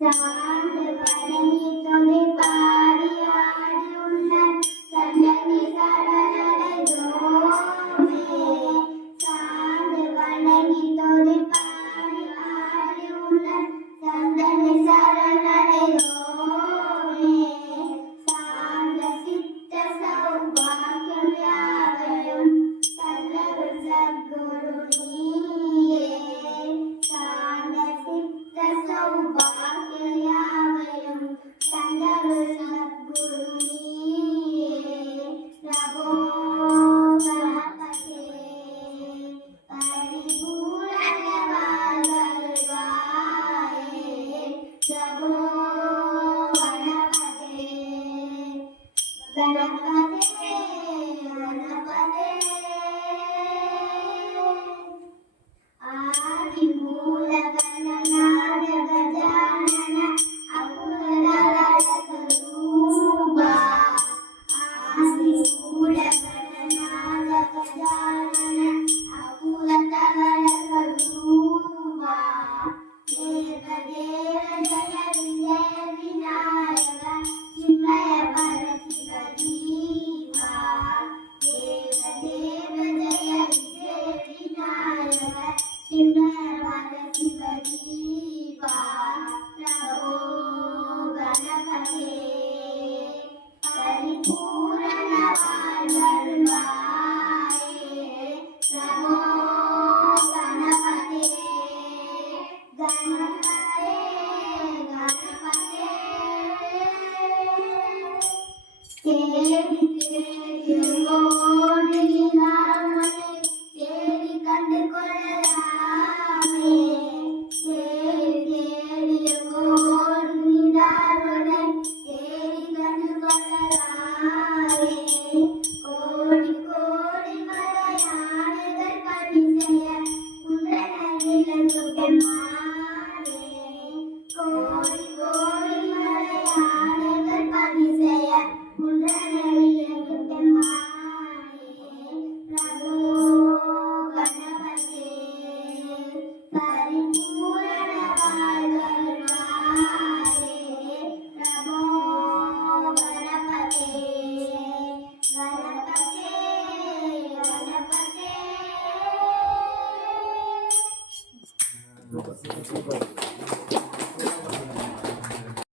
சார்ந்து வணங்கி துணை பாடி ஆடி உன்னன் சன்னதி சரணடைந்தோமே. சார்ந்து வணங்கி துணை பாடி ஆடி உன்னன் சன்னதி சரணடைந்தோமே. சார்ந்த சித்த சௌபாகியம் யாவையும் தந்தருள் சத்குரு நீயே. சார்ந்த சித்த சௌபாகியம் யாவையும் தந்தருள் சத்குரு நீயே. பிரபோ கணபதே பரிபூரண வாழ்வருள்வாயே. பிரபோ கணபதே கணபதே கணபதே. ஆதி மூல கணநாத கஜானன அபுரதவரத ரூபா. ஆதி மூல கணநாத கஜானன அபுரதவரத ரூபா. தேவ தேவ ஜய விஜய விநாயக சின்மய பரசிவ தீபா. தேவ தேவ ஜய விஜய விநாயக சின்மய பரசிவ தீபா. பிரபோ கணபதே பரிபூரண வாழ்வருள்வாயே. பிரபோ கணபதே கணபதே கணபதே. தேடி தேடி ஓடுகிறார் உன்னை தேடி கண்டு கொள்ளலாமே. தேடி தேடி ஓடுகிறார் உன்னை தேடி கண்டு கொள்ளலாமே. கோடி கோடி மலையாடுகள் பணி செய்ய உந்தனை விளங்கும்